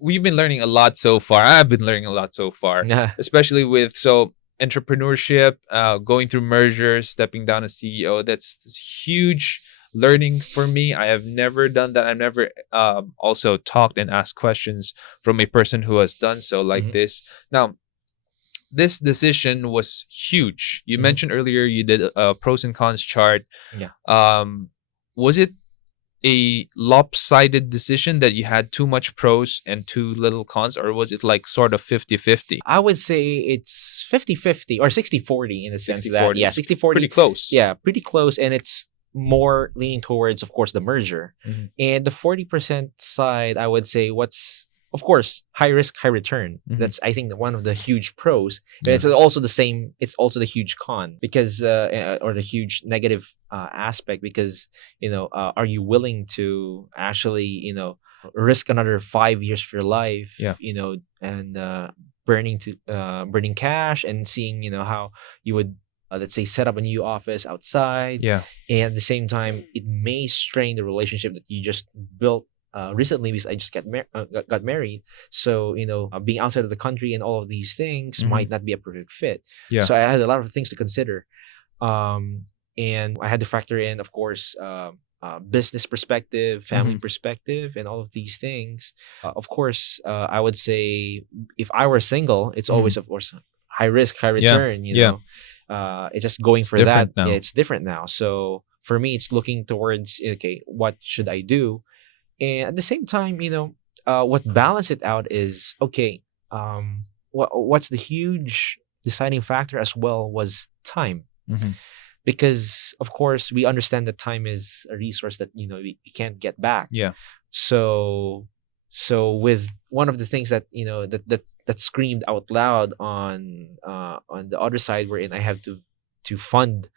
we've been learning a lot so far. I've been learning a lot so far, especially with entrepreneurship, going through mergers, stepping down as CEO. That's huge learning for me. I have never done that. I've never also talked and asked questions from a person who has done so like this. Now, this decision was huge. You mentioned earlier you did a pros and cons chart. Yeah. Was it a lopsided decision that you had too much pros and too little cons, or was it like sort of 50-50? I would say it's 50-50 or 60-40 in the sense 60-40. that, yeah, 60-40. Pretty close. Yeah, pretty close. And it's more leaning towards, of course, the merger. And the 40% side, I would say what's, of course, high risk, high return. That's, I think, one of the huge pros. But it's also the same, it's also the huge con because, or the huge negative aspect because, are you willing to actually, risk another 5 years of your life, and burning cash and seeing, how you would, let's say, set up a new office outside. Yeah. And at the same time, it may strain the relationship that you just built recently because I just got married. So, being outside of the country and all of these things might not be a perfect fit. Yeah. So I had a lot of things to consider. And I had to factor in, of course, business perspective, family perspective, and all of these things. Of course, I would say if I were single, it's always, of course, high risk, high return, know. It's just going for that. Now. Yeah, it's different now. So for me, it's looking towards, okay, what should I do? And at the same time, what balance it out is, okay, what's the huge deciding factor as well was time. Because, of course, we understand that time is a resource that, we can't get back. Yeah. So with one of the things that, that screamed out loud on the other side wherein I have to fund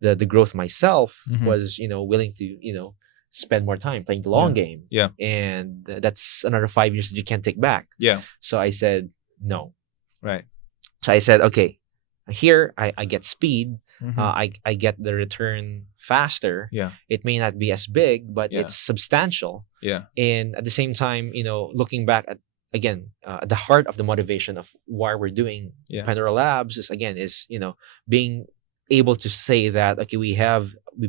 the growth myself was, willing to, spend more time playing the long game. Yeah. And that's another 5 years that you can't take back. Yeah. So I said, no. Right. So I said, okay, here I get speed. I get the return faster. Yeah. It may not be as big, but it's substantial. Yeah. And at the same time, looking back at, again, the heart of the motivation of why we're doing Entrepreneurial Labs is being able to say that, okay, we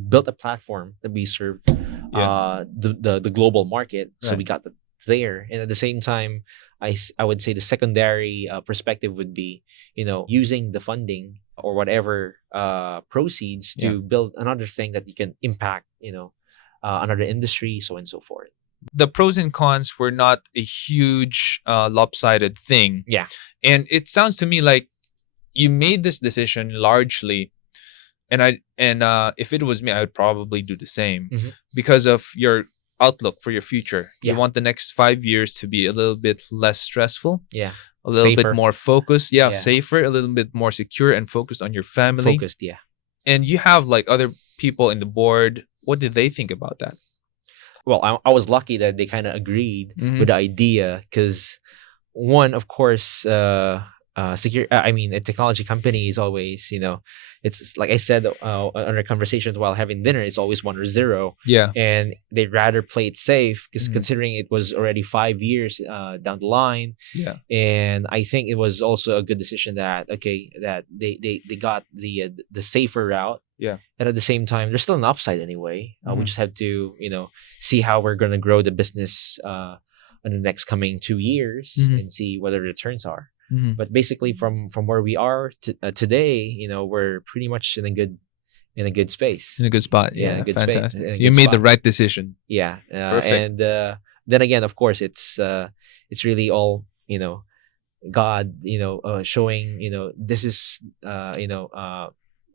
built a platform that we serve the global market. So we got there. And at the same time, I would say the secondary perspective would be, using the funding or whatever proceeds to build another thing that you can impact, another industry, so on and so forth. The pros and cons were not a huge lopsided thing. Yeah. And it sounds to me like you made this decision largely, and if it was me, I would probably do the same because of your outlook for your future. You want the next 5 years to be a little bit less stressful. Yeah. A little Safer. bit more focused. Yeah, safer, a little bit more secure and focused on your family. Focused, yeah. And you have like other people in the board. What did they think about that? Well, I was lucky that they kind of agreed with the idea because one, of course, a technology company is always, it's like I said on our conversation while having dinner, it's always 1 or 0. Yeah. And they'd rather play it safe because considering it was already 5 years down the line. Yeah. And I think it was also a good decision that, okay, that they got the safer route. Yeah. And at the same time, there's still an upside anyway. We just have to, see how we're going to grow the business in the next coming 2 years and see what the returns are. But basically, from where we are today, we're pretty much in a good space, in a good spot. Yeah, in a good fantastic. space. So you made the right decision. Yeah, Perfect. And then again, of course, it's really all God, showing this is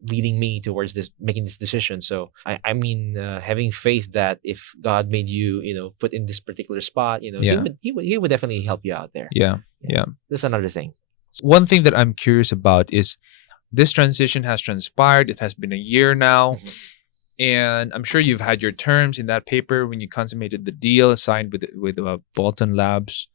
leading me towards making this decision. So I mean, having faith that if God made you, put in this particular spot, he would definitely help you out there. Yeah. That's another thing. One thing that I'm curious about is this transition has transpired. It has been a year now. And I'm sure you've had your terms in that paper when you consummated the deal signed with Bolton Labs.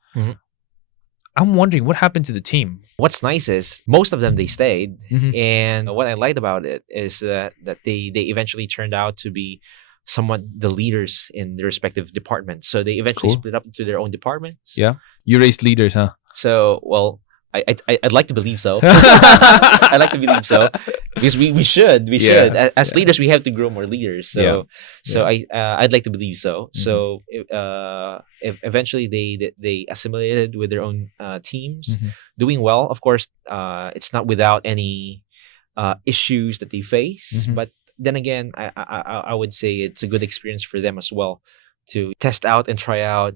I'm wondering what happened to the team. What's nice is most of them, they stayed. And what I liked about it is that they eventually turned out to be somewhat the leaders in the respective departments. So they eventually Cool. split up into their own departments. Yeah. You raised leaders, huh? So, well, I'd like to believe so. I like to believe so because we should as leaders we have to grow more leaders. So I'd like to believe so. So eventually they assimilated with their own teams, doing well. Of course, it's not without any issues that they face, but then again, I would say it's a good experience for them as well to test out and try out,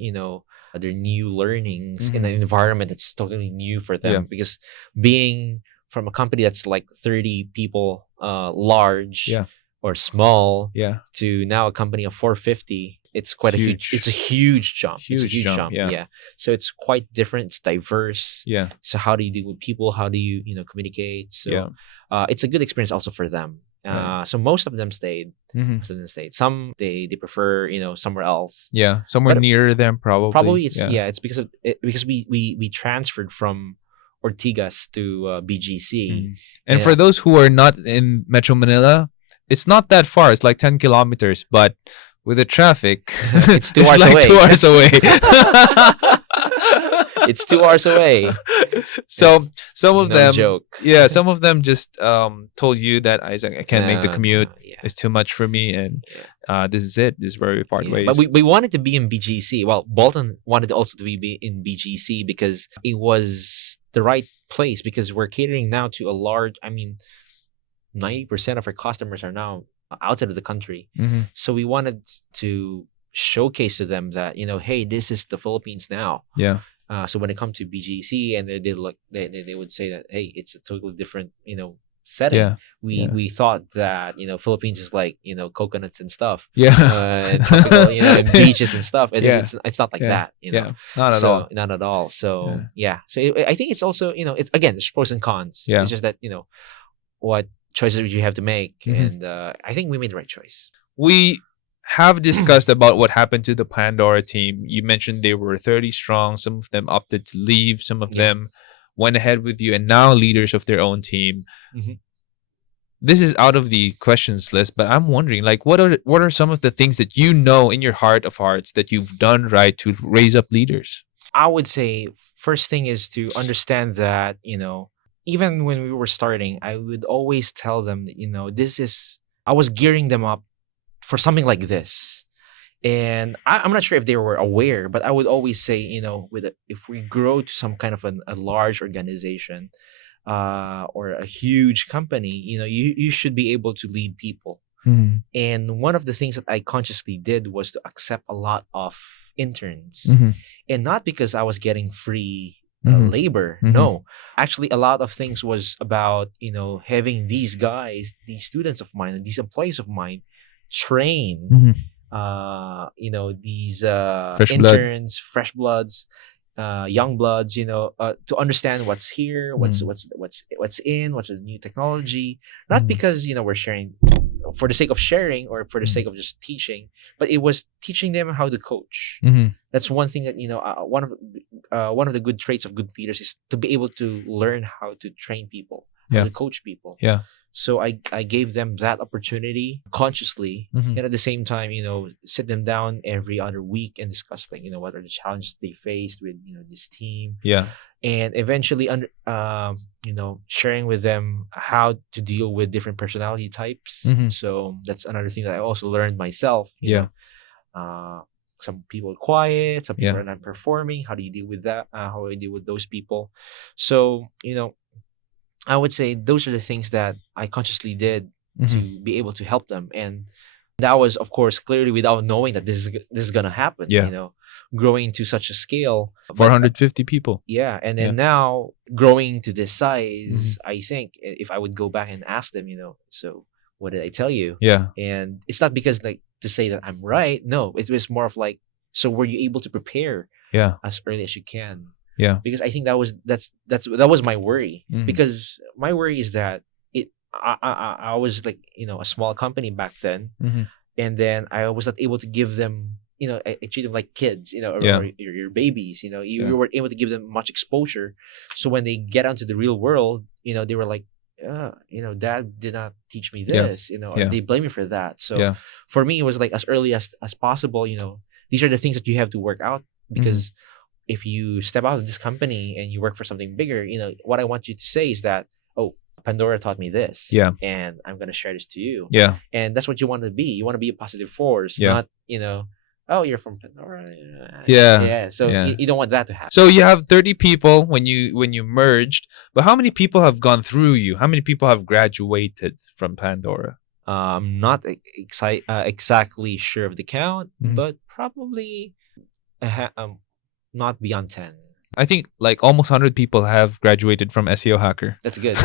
their new learnings in an environment that's totally new for them. Because being from a company that's like 30 people, large or small, to now a company of 450, it's quite a huge jump. It's a huge jump. Yeah. So it's quite different. It's diverse. Yeah. So how do you deal with people? How do you communicate? So it's a good experience also for them. So most of them stayed. Most of them stayed. Some they prefer somewhere else. Yeah, somewhere nearer them probably. Probably it's because we transferred from Ortigas to BGC. And for those who are not in Metro Manila, it's not that far. It's like 10 kilometers, but with the traffic, it's 2 hours like away. 2 hours away. It's 2 hours away. So some of them, joke. some of them just told you that I can't make the commute. It's too much for me, and this is it. This is where we part ways. But we wanted to be in BGC. Well, Bolton wanted also to be in BGC because it was the right place, because we're catering now to a large. 90% of our customers are now outside of the country. So we wanted to showcase to them that hey, this is the Philippines now. Yeah. So when it comes to BGC, and they would say that hey, it's a totally different setting. Yeah. We thought that Philippines is like coconuts and stuff. Yeah. Tropical, and beaches and stuff. It's not like that. Not at all. Not at all. So So I think it's also it's again there's pros and cons. Yeah. It's just that what choices would you have to make, and I think we made the right choice. We have discussed about what happened to the Pandora team. You mentioned they were 30 strong. Some of them opted to leave. Some of them went ahead with you and now leaders of their own team. This is out of the questions list, but I'm wondering, like, what are some of the things that in your heart of hearts that you've done right to raise up leaders? I would say first thing is to understand that, even when we were starting, I would always tell them that, I was gearing them up for something like this. And I'm not sure if they were aware, but I would always say, if we grow to some kind of a large organization or a huge company, you should be able to lead people. And one of the things that I consciously did was to accept a lot of interns. And not because I was getting free labor. No, actually a lot of things was about having these guys, these students of mine, these employees of mine train these interns, fresh bloods, young bloods, to understand what's here, what's the new technology. Not because we're sharing for the sake of sharing or for the sake of just teaching, but it was teaching them how to coach. That's one thing that one of the good traits of good leaders is to be able to learn how to train people, how to coach people. So I gave them that opportunity consciously, and at the same time, sit them down every other week and discuss what are the challenges they faced with this team. And eventually sharing with them how to deal with different personality types. So that's another thing that I also learned myself. Some people are quiet, some people are not performing. How do you deal with that? How do you deal with those people? So I would say those are the things that I consciously did to be able to help them. And that was, of course, clearly without knowing that this is gonna happen. Growing to such a scale, 450 people. And then now growing to this size, I think if I would go back and ask them, so what did I tell you? And it's not because to say that I'm right. No, it was more of like, so were you able to prepare as early as you can? Because I think that was my worry. Because my worry is that I was like a small company back then, and then I was not able to give them I treat them like kids, or your babies. You weren't able to give them much exposure. So when they get onto the real world, they were like dad did not teach me Yeah. this, or Yeah. they blame me for that. So Yeah. for me, it was like as early as possible, these are the things that you have to work out, because if you step out of this company and you work for something bigger, what I want you to say is that, oh, Pandora taught me this, Yeah. and I'm going to share this to you. Yeah. And that's what you want to be. You want to be a positive force, Yeah. not, oh, you're from Pandora. Yeah. Yeah. So Yeah. you don't want that to happen. So you have 30 people when you merged, but how many people have gone through you? How many people have graduated from Pandora? I'm not exactly sure of the count, but probably not beyond 10. I think like almost 100 people have graduated from SEO Hacker. That's good.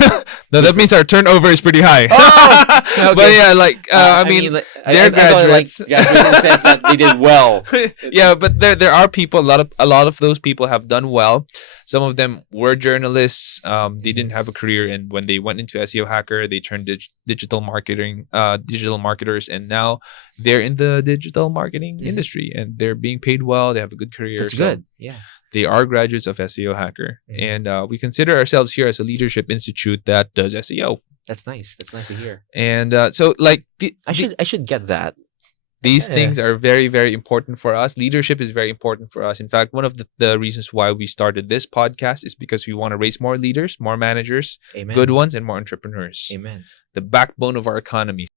No, that means our turnover is pretty high. Oh, okay. But yeah, like I mean, they're graduates. Like, graduates in the sense that they did well. Yeah, but there are people. A lot of those people have done well. Some of them were journalists. They didn't have a career, and when they went into SEO Hacker, they turned digital marketers, and now they're in the digital marketing industry, and they're being paid well. They have a good career. That's good. Yeah. They are graduates of SEO Hacker, and we consider ourselves here as a leadership institute that does SEO. That's nice. That's nice to hear. And so, like, I should get that. These things are very, very important for us. Leadership is very important for us. In fact, one of the reasons why we started this podcast is because we want to raise more leaders, more managers, Amen. good ones, and more entrepreneurs. Amen. The backbone of our economy.